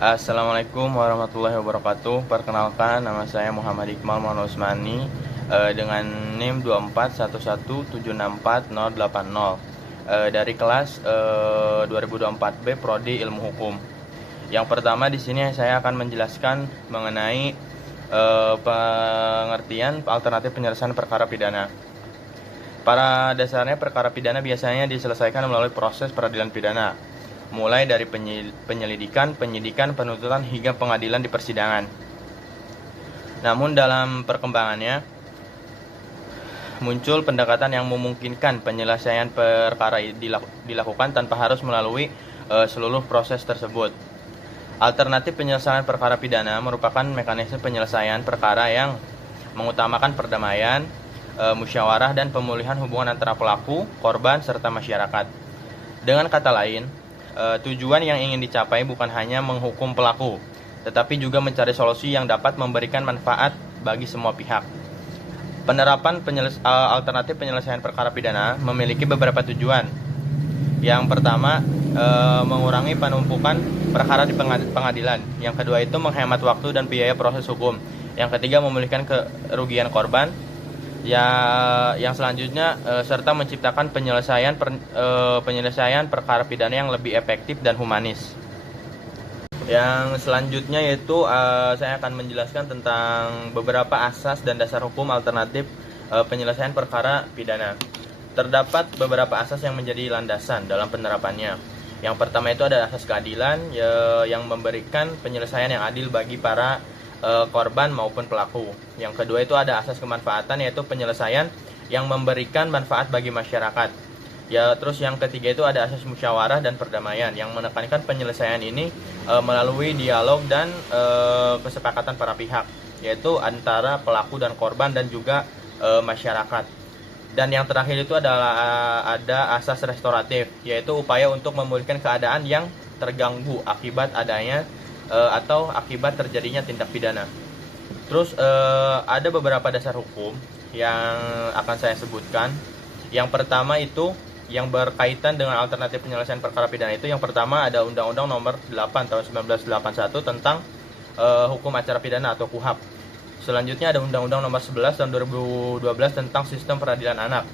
Assalamualaikum warahmatullahi wabarakatuh. Perkenalkan, nama saya Muhammad Iqbal Maulana Usmani dengan NIM 241176480 dari kelas 2024B Prodi Ilmu Hukum. Yang pertama di sini saya akan menjelaskan mengenai pengertian alternatif penyelesaian perkara pidana. Pada dasarnya perkara pidana biasanya diselesaikan melalui proses peradilan pidana, mulai dari penyelidikan, penyidikan, penuntutan hingga pengadilan di persidangan. Namun dalam perkembangannya muncul pendekatan yang memungkinkan penyelesaian perkara dilakukan tanpa harus melalui seluruh proses tersebut. Alternatif penyelesaian perkara pidana merupakan mekanisme penyelesaian perkara yang mengutamakan perdamaian, musyawarah dan pemulihan hubungan antara pelaku, korban, serta masyarakat. Dengan kata lain, tujuan yang ingin dicapai bukan hanya menghukum pelaku, tetapi juga mencari solusi yang dapat memberikan manfaat bagi semua pihak. Penerapan alternatif penyelesaian perkara pidana memiliki beberapa tujuan. Yang pertama, mengurangi penumpukan perkara di pengadilan. Yang kedua itu menghemat waktu dan biaya proses hukum. Yang ketiga, memulihkan kerugian korban. Yang selanjutnya serta menciptakan penyelesaian perkara pidana yang lebih efektif dan humanis. Yang selanjutnya yaitu saya akan menjelaskan tentang beberapa asas dan dasar hukum alternatif penyelesaian perkara pidana. Terdapat beberapa asas yang menjadi landasan dalam penerapannya. Yang pertama itu ada asas keadilan yang memberikan penyelesaian yang adil bagi para korban maupun pelaku. Yang kedua itu ada asas kemanfaatan, yaitu penyelesaian yang memberikan manfaat bagi masyarakat. Terus yang ketiga itu ada asas musyawarah dan perdamaian yang menekankan penyelesaian ini melalui dialog dan kesepakatan para pihak, yaitu antara pelaku dan korban dan juga masyarakat. Dan yang terakhir itu ada asas restoratif, yaitu upaya untuk memulihkan keadaan yang terganggu akibat adanya atau akibat terjadinya tindak pidana. Terus ada beberapa dasar hukum yang akan saya sebutkan. Yang pertama itu yang berkaitan dengan alternatif penyelesaian perkara pidana itu, yang pertama ada Undang-Undang Nomor 8 Tahun 1981 tentang hukum acara pidana atau KUHAP. Selanjutnya ada Undang-Undang Nomor 11 Tahun 2012 tentang Sistem Peradilan Anak.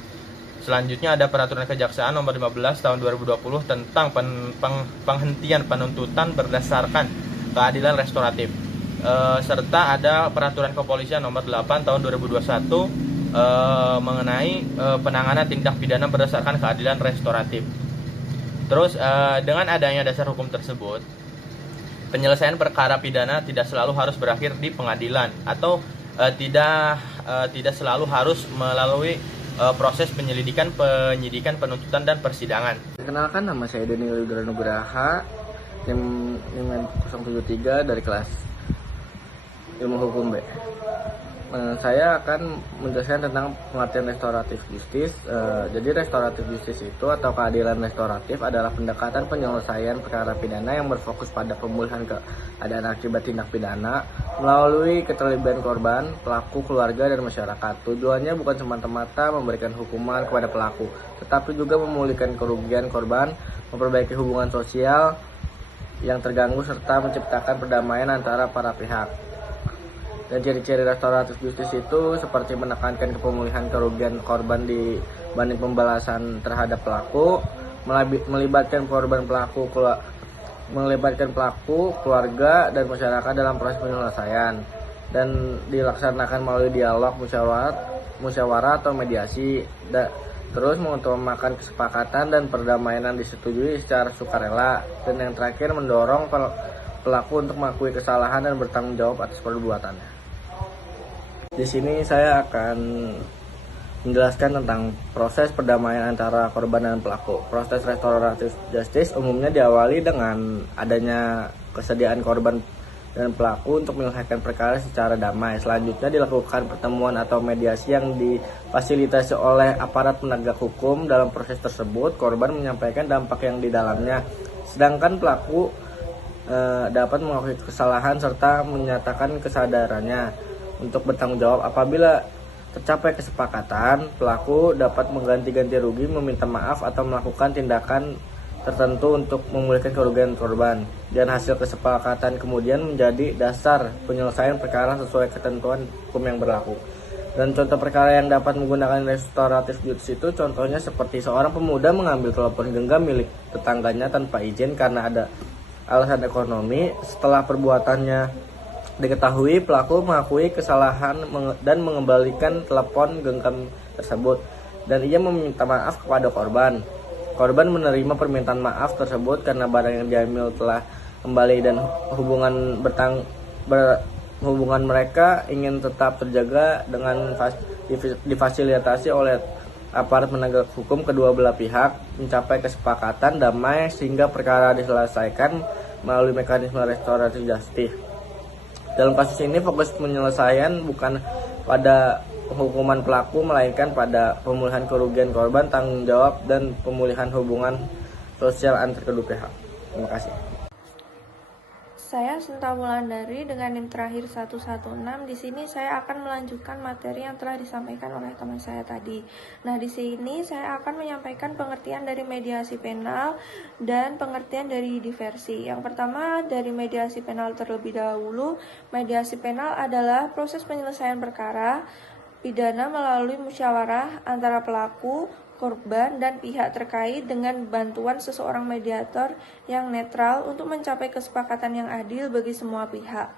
Selanjutnya ada Peraturan Kejaksaan Nomor 15 Tahun 2020 tentang penghentian penuntutan berdasarkan keadilan restoratif, serta ada Peraturan Kepolisian Nomor 8 Tahun 2021 mengenai penanganan tindak pidana berdasarkan keadilan restoratif. Terus dengan adanya dasar hukum tersebut, penyelesaian perkara pidana tidak selalu harus berakhir di pengadilan atau tidak selalu harus melalui proses penyelidikan, penyidikan, penuntutan, dan persidangan. Perkenalkan, nama saya Daniel Yudhara Nugraha, NIM 073 dari kelas Ilmu Hukum B. Saya akan menjelaskan tentang pengertian restoratif justice. Jadi restoratif justice itu atau keadilan restoratif adalah pendekatan penyelesaian perkara pidana yang berfokus pada pemulihan keadaan akibat tindak pidana melalui keterlibatan korban, pelaku, keluarga, dan masyarakat. Tujuannya bukan semata-mata memberikan hukuman kepada pelaku, tetapi juga memulihkan kerugian korban, memperbaiki hubungan sosial yang terganggu, serta menciptakan perdamaian antara para pihak. Dan ciri-ciri restoratif justice itu seperti menekankan pemulihan kerugian korban dibanding pembalasan terhadap pelaku, melibatkan pelaku, keluarga, dan masyarakat dalam proses penyelesaian, dan dilaksanakan melalui dialog, musyawarah atau mediasi. Terus mengutamakan kesepakatan dan perdamaian yang disetujui secara sukarela. Dan yang terakhir, mendorong pelaku untuk mengakui kesalahan dan bertanggung jawab atas perbuatannya. Di sini saya akan menjelaskan tentang proses perdamaian antara korban dan pelaku. Proses restoratif justice umumnya diawali dengan adanya kesediaan korban dan pelaku untuk menyelesaikan perkara secara damai. Selanjutnya dilakukan pertemuan atau mediasi yang difasilitasi oleh aparat penegak hukum. Dalam proses tersebut, korban menyampaikan dampak yang di dalamnya, sedangkan pelaku dapat mengakui kesalahan serta menyatakan kesadarannya untuk bertanggung jawab. Apabila tercapai kesepakatan, pelaku dapat mengganti rugi, meminta maaf, atau melakukan tindakan tertentu untuk memulihkan kerugian korban, dan hasil kesepakatan kemudian menjadi dasar penyelesaian perkara sesuai ketentuan hukum yang berlaku. Dan contoh perkara yang dapat menggunakan restoratif justice itu contohnya seperti seorang pemuda mengambil telepon genggam milik tetangganya tanpa izin karena ada alasan ekonomi. Setelah perbuatannya diketahui, pelaku mengakui kesalahan dan mengembalikan telepon genggam tersebut, dan ia meminta maaf kepada korban. Korban menerima permintaan maaf tersebut karena barang yang diambil telah kembali dan hubungan mereka ingin tetap terjaga dengan difasilitasi oleh aparat penegak hukum. Kedua belah pihak mencapai kesepakatan damai sehingga perkara diselesaikan melalui mekanisme restoratif justice. Dalam kasus ini fokus penyelesaian bukan pada hukuman pelaku, melainkan pada pemulihan kerugian korban, tanggung jawab, dan pemulihan hubungan sosial antar kedua pihak. Terima kasih. Saya Sinta Wulandari dengan NIM terakhir 116. Di sini saya akan melanjutkan materi yang telah disampaikan oleh teman saya tadi. Nah, di sini saya akan menyampaikan pengertian dari mediasi penal dan pengertian dari diversi. Yang pertama, dari mediasi penal terlebih dahulu. Mediasi penal adalah proses penyelesaian perkara pidana melalui musyawarah antara pelaku, korban, dan pihak terkait dengan bantuan seseorang mediator yang netral untuk mencapai kesepakatan yang adil bagi semua pihak.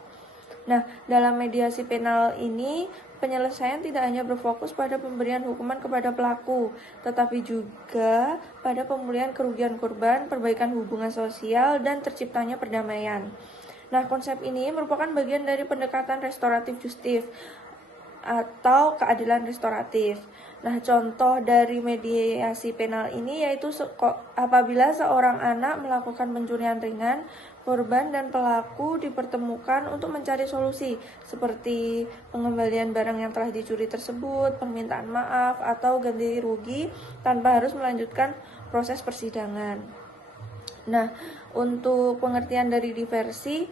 Nah, dalam mediasi penal ini, penyelesaian tidak hanya berfokus pada pemberian hukuman kepada pelaku, tetapi juga pada pemulihan kerugian korban, perbaikan hubungan sosial, dan terciptanya perdamaian. Nah, konsep ini merupakan bagian dari pendekatan restoratif justice atau keadilan restoratif. Nah, contoh dari mediasi penal ini yaitu apabila seorang anak melakukan pencurian ringan, korban dan pelaku dipertemukan untuk mencari solusi seperti pengembalian barang yang telah dicuri tersebut, permintaan maaf, atau ganti rugi tanpa harus melanjutkan proses persidangan. Nah, untuk pengertian dari diversi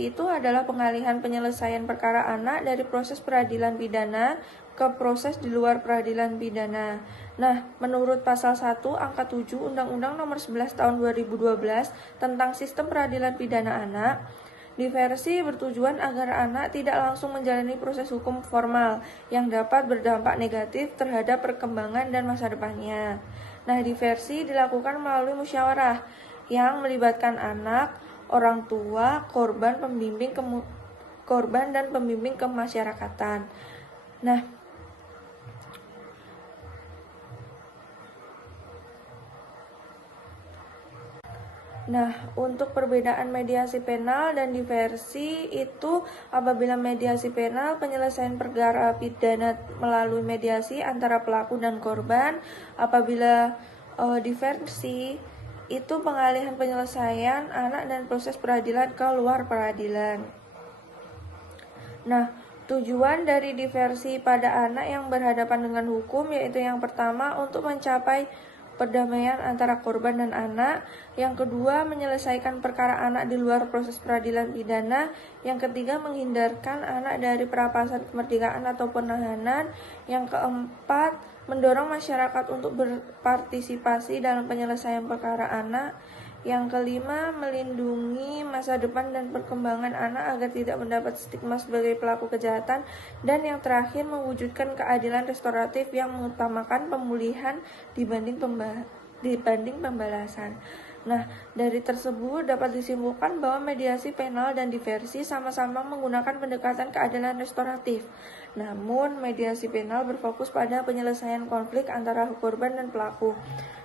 itu adalah pengalihan penyelesaian perkara anak dari proses peradilan pidana ke proses di luar peradilan pidana. Nah, menurut pasal 1 angka 7 Undang-Undang Nomor 11 Tahun 2012 tentang Sistem Peradilan Pidana Anak, diversi bertujuan agar anak tidak langsung menjalani proses hukum formal yang dapat berdampak negatif terhadap perkembangan dan masa depannya. Nah, diversi dilakukan melalui musyawarah yang melibatkan anak, orang tua, korban, dan pembimbing kemasyarakatan. Nah, untuk perbedaan mediasi penal dan diversi itu apabila mediasi penal penyelesaian perkara pidana melalui mediasi antara pelaku dan korban, apabila diversi itu pengalihan penyelesaian anak dan proses peradilan ke luar peradilan. Nah, tujuan dari diversi pada anak yang berhadapan dengan hukum yaitu yang pertama untuk mencapai perdamaian antara korban dan anak, yang kedua menyelesaikan perkara anak di luar proses peradilan pidana, yang ketiga menghindarkan anak dari perampasan kemerdekaan atau penahanan, yang keempat mendorong masyarakat untuk berpartisipasi dalam penyelesaian perkara anak, yang kelima melindungi masa depan dan perkembangan anak agar tidak mendapat stigma sebagai pelaku kejahatan, dan yang terakhir mewujudkan keadilan restoratif yang mengutamakan pemulihan dibanding pembalasan. Nah, dari tersebut dapat disimpulkan bahwa mediasi penal dan diversi sama-sama menggunakan pendekatan keadilan restoratif. Namun, mediasi penal berfokus pada penyelesaian konflik antara korban dan pelaku.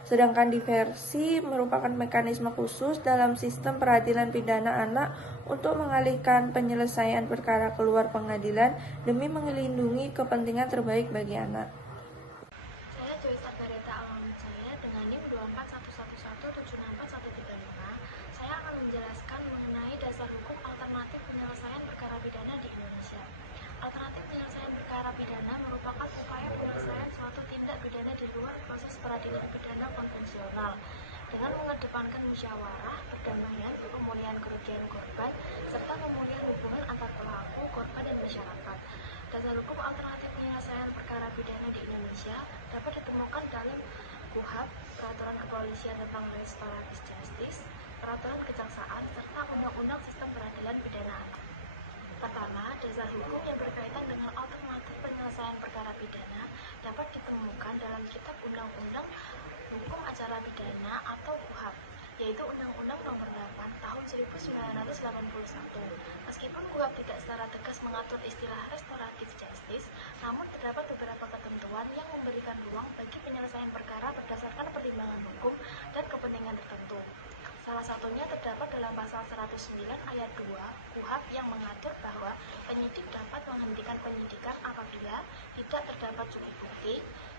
Sedangkan diversi merupakan mekanisme khusus dalam sistem peradilan pidana anak untuk mengalihkan penyelesaian perkara keluar pengadilan demi melindungi kepentingan terbaik bagi anak. Saya Joyce Agareta Alamanjaya dengan NIM 24111741135. Saya akan menjelaskan mengenai dasar hukum alternatif penyelesaian perkara pidana di Indonesia. Alternatif penyelesaian perkara pidana merupakan upaya penyelesaian suatu tindak pidana di luar proses peradilan pidana konvensional dengan mengedepankan musyawarah, perdamaian, pemulihan kerugian korban, serta pemulihan hubungan antar pelaku, korban, dan masyarakat. Dasar hukum alternatif penyelesaian perkara pidana di Indonesia dapat ditemukan dalam KUHP, Peraturan Kepala Kepolisian tentang Restoratif Justice, Peraturan Kejaksaan, serta Undang-Undang Sistem Peradilan Pidana Anak. Pertama, dasar hukum yang berkaitan dengan alternatif penyelesaian perkara pidana dapat ditemukan dalam Kitab Undang-Undang Hukum Acara Pidana atau KUHAP, yaitu Undang-Undang Nomor 8 Tahun 1981. Meskipun KUHAP tidak secara tegas mengatur istilah restoratif justice, namun terdapat beberapa ketentuan yang memberikan ruang bagi penyelesaian perkara berdasarkan pertimbangan hukum dan kepentingan tertentu. Salah satunya terdapat dalam pasal 109 ayat 2 KUHAP yang mengatur bahwa penyidik dapat menghentikan penyidikan apabila tidak terdapat cukup bukti,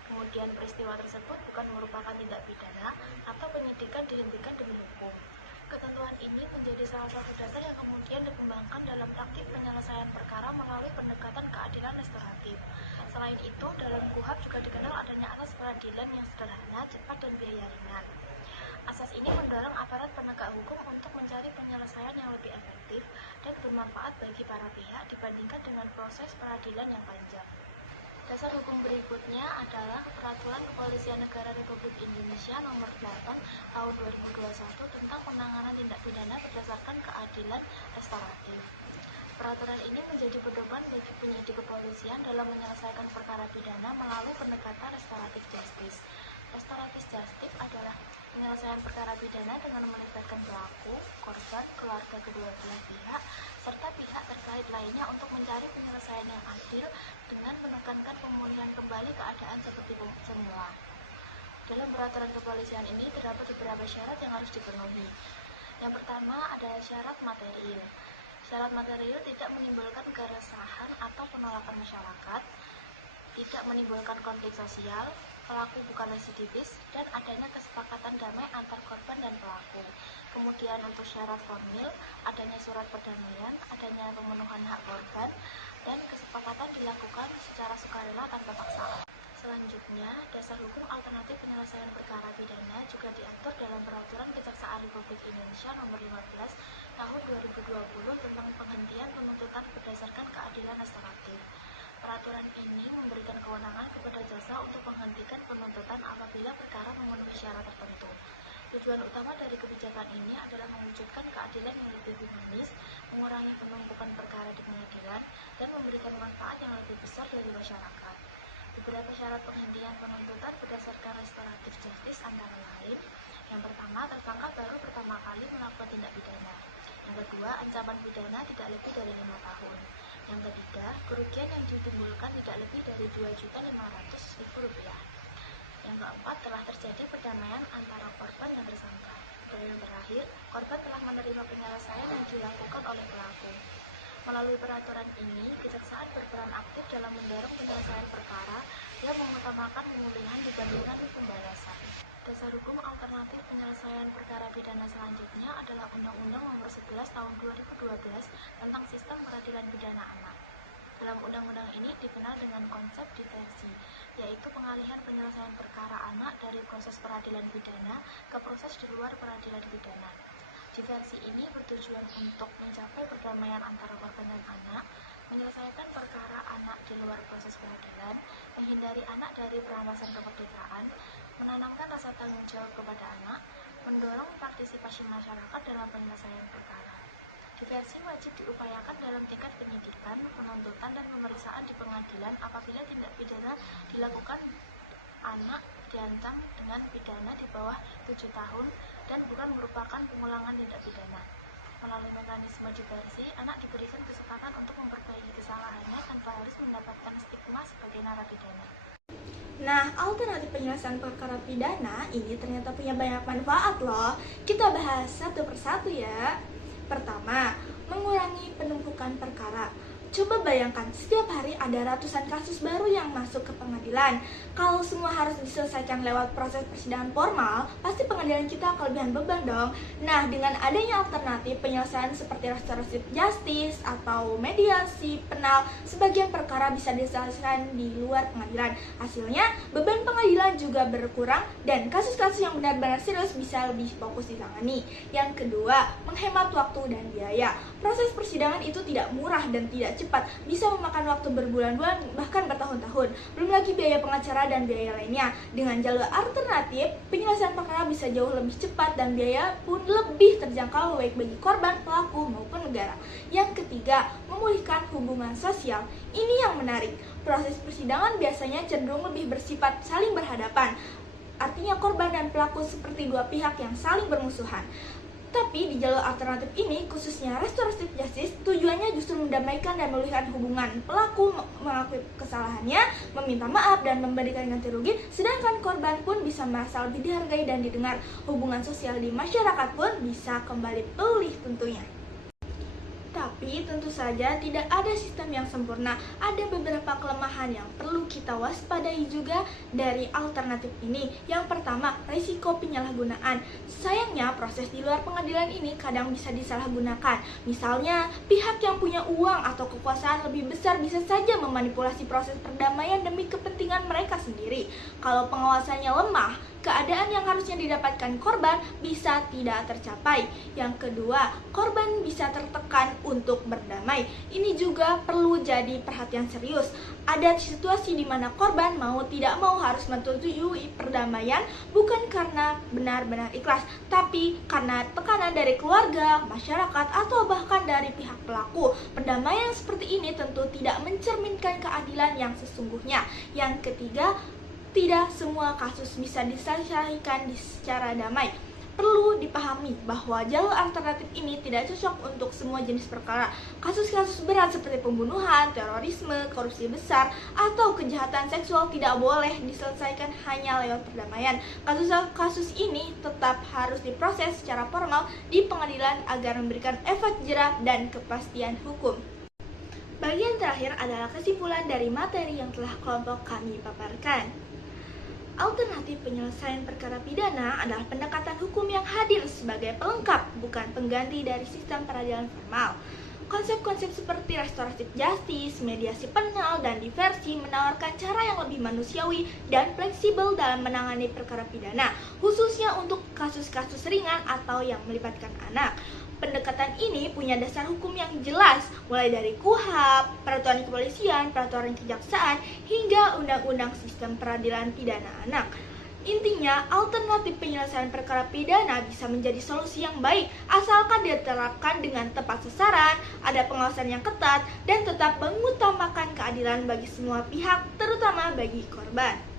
kemudian peristiwa tersebut bukan merupakan tindak pidana, atau penyidikan dihentikan demi hukum. Ketentuan ini menjadi salah satu dasar yang kemudian dikembangkan dalam praktik penyelesaian perkara melalui pendekatan keadilan restoratif. Selain itu, dalam KUHAP juga dikenal adanya asas peradilan yang sederhana, cepat, dan biaya ringan. Asas ini mendorong aparat penegak hukum untuk mencari penyelesaian yang lebih efektif dan bermanfaat bagi para pihak dibandingkan dengan proses peradilan yang panjang. Dasar hukum berikutnya adalah Peraturan Kepolisian Negara Republik Indonesia Nomor 8 Tahun 2021 tentang penanganan tindak pidana berdasarkan keadilan restoratif. Peraturan ini menjadi pedoman bagi penyidik kepolisian dalam menyelesaikan perkara pidana melalui pendekatan restoratif justice. Restoratif justice adalah penyelesaian perkara pidana dengan melibatkan pelaku, korban, keluarga kedua belah pihak, serta pihak terkait lainnya untuk mencari penyelesaian yang adil dengan menekankan pemulihan kembali keadaan seperti semula. Dalam peraturan kepolisian ini terdapat beberapa syarat yang harus dipenuhi. Yang pertama adalah syarat material. Syarat material tidak menimbulkan keresahan atau penolakan masyarakat, tidak menimbulkan konflik sosial, pelaku bukan residivis, dan adanya kesepakatan damai antar korban dan pelaku. Kemudian untuk syarat formil, adanya surat perdamaian, adanya pemenuhan hak korban, dan kesepakatan dilakukan secara sukarela tanpa paksaan. Selanjutnya, dasar hukum alternatif penyelesaian perkara pidana juga diatur dalam Peraturan Kejaksaan Republik Indonesia Nomor 15 Tahun 2020 tentang penghentian penuntutan berdasarkan keadilan restoratif. Peraturan ini memberikan kewenangan kepada jaksa untuk menghentikan penuntutan apabila perkara memenuhi syarat tertentu. Tujuan utama dari kebijakan ini adalah mewujudkan keadilan yang lebih humanis, mengurangi penumpukan perkara di pengadilan, dan memberikan manfaat yang lebih besar dari masyarakat. Beberapa syarat penghentian penuntutan berdasarkan restoratif justice antara lain: yang pertama, tersangka baru pertama kali melakukan tindak pidana. Yang kedua, ancaman pidana tidak lebih dari 5 tahun. Yang ketiga, kerugian yang ditimbulkan tidak lebih dari Rp2.500.000. Yang keempat, telah terjadi perdamaian antara korban dan tersangka. Dan yang terakhir, korban telah menerima penyelesaian yang dilakukan oleh pelaku. Melalui peraturan ini, kejaksaan berperan aktif dalam mendorong penyelesaian perkara yang mengutamakan pemulihan dibandingkan pembalasan. Dasar hukum alternatif penyelesaian perkara pidana selanjutnya adalah Undang-Undang Nomor 11 Tahun 2012 tentang Sistem Peradilan Pidana Anak. Dalam undang-undang ini dikenal dengan konsep diversi, yaitu pengalihan penyelesaian perkara anak dari proses peradilan pidana ke proses di luar peradilan pidana. Diversi ini bertujuan untuk mencapai perdamaian antara korban dan anak, menyelesaikan perkara anak di luar proses peradilan, menghindari anak dari perampasan kemerdekaan, menanamkan rasa tanggung jawab kepada anak, mendorong partisipasi masyarakat dalam penyelesaian perkara. Diversi wajib diupayakan dalam tingkat penyidikan, penuntutan, dan pemeriksaan di pengadilan apabila tindak pidana dilakukan anak diancam dengan pidana di bawah 7 tahun dan bukan merupakan pengulangan tindak pidana. Melalui mekanisme diversi, anak diberikan kesempatan untuk memperbaiki kesalahannya tanpa harus mendapatkan stigma sebagai narapidana. Nah, alternatif penyelesaian perkara pidana ini ternyata punya banyak manfaat loh. Kita bahas satu persatu ya. Pertama, mengurangi penumpukan perkara. Coba bayangkan, setiap hari ada ratusan kasus baru yang masuk ke pengadilan. Kalau semua harus diselesaikan lewat proses persidangan formal, pasti pengadilan kita kelebihan beban dong. Nah, dengan adanya alternatif penyelesaian seperti restoratif justice atau mediasi penal, sebagian perkara bisa diselesaikan di luar pengadilan. Hasilnya, beban pengadilan juga berkurang dan kasus-kasus yang benar-benar serius bisa lebih fokus ditangani. Yang kedua, menghemat waktu dan biaya. Proses persidangan itu tidak murah dan tidak cepat cepat, bisa memakan waktu berbulan-bulan bahkan bertahun-tahun. Belum lagi biaya pengacara dan biaya lainnya. Dengan jalur alternatif, penyelesaian perkara bisa jauh lebih cepat dan biaya pun lebih terjangkau baik bagi korban, pelaku maupun negara. Yang ketiga, memulihkan hubungan sosial. Ini yang menarik. Proses persidangan biasanya cenderung lebih bersifat saling berhadapan. Artinya korban dan pelaku seperti dua pihak yang saling bermusuhan. Tapi di jalur alternatif ini, khususnya restoratif justice, tujuannya justru mendamaikan dan memulihkan hubungan. Pelaku mengakui kesalahannya, meminta maaf, dan memberikan ganti rugi, sedangkan korban pun bisa merasa lebih dihargai dan didengar. Hubungan sosial di masyarakat pun bisa kembali pulih tentunya. Tapi tentu saja tidak ada sistem yang sempurna. Ada beberapa kelemahan yang perlu kita waspadai juga dari alternatif ini. Yang pertama, risiko penyalahgunaan. Sayangnya proses di luar pengadilan ini kadang bisa disalahgunakan. Misalnya, pihak yang punya uang atau kekuasaan lebih besar bisa saja memanipulasi proses perdamaian demi kepentingan mereka sendiri. Kalau pengawasannya lemah, keadaan yang harusnya didapatkan korban bisa tidak tercapai. Yang kedua, korban bisa tertekan untuk berdamai. Ini juga perlu jadi perhatian serius. Ada situasi di mana korban mau tidak mau harus menyetujui perdamaian bukan karena benar-benar ikhlas, tapi karena tekanan dari keluarga, masyarakat, atau bahkan dari pihak pelaku. Perdamaian seperti ini tentu tidak mencerminkan keadilan yang sesungguhnya. Yang ketiga, tidak semua kasus bisa diselesaikan secara damai. Perlu dipahami bahwa jalur alternatif ini tidak cocok untuk semua jenis perkara. Kasus-kasus berat seperti pembunuhan, terorisme, korupsi besar, atau kejahatan seksual tidak boleh diselesaikan hanya lewat perdamaian. Kasus-kasus ini tetap harus diproses secara formal di pengadilan agar memberikan efek jera dan kepastian hukum. Bagian terakhir adalah kesimpulan dari materi yang telah kelompok kami paparkan. Alternatif penyelesaian perkara pidana adalah pendekatan hukum yang hadir sebagai pelengkap, bukan pengganti dari sistem peradilan formal. Konsep-konsep seperti restoratif justice, mediasi penal, dan diversi menawarkan cara yang lebih manusiawi dan fleksibel dalam menangani perkara pidana, khususnya untuk kasus-kasus ringan atau yang melibatkan anak. Pendekatan ini punya dasar hukum yang jelas, mulai dari KUHP, peraturan kepolisian, peraturan kejaksaan, hingga undang-undang sistem peradilan pidana anak. Intinya, alternatif penyelesaian perkara pidana bisa menjadi solusi yang baik, asalkan diterapkan dengan tepat sasaran, ada pengawasan yang ketat, dan tetap mengutamakan keadilan bagi semua pihak, terutama bagi korban.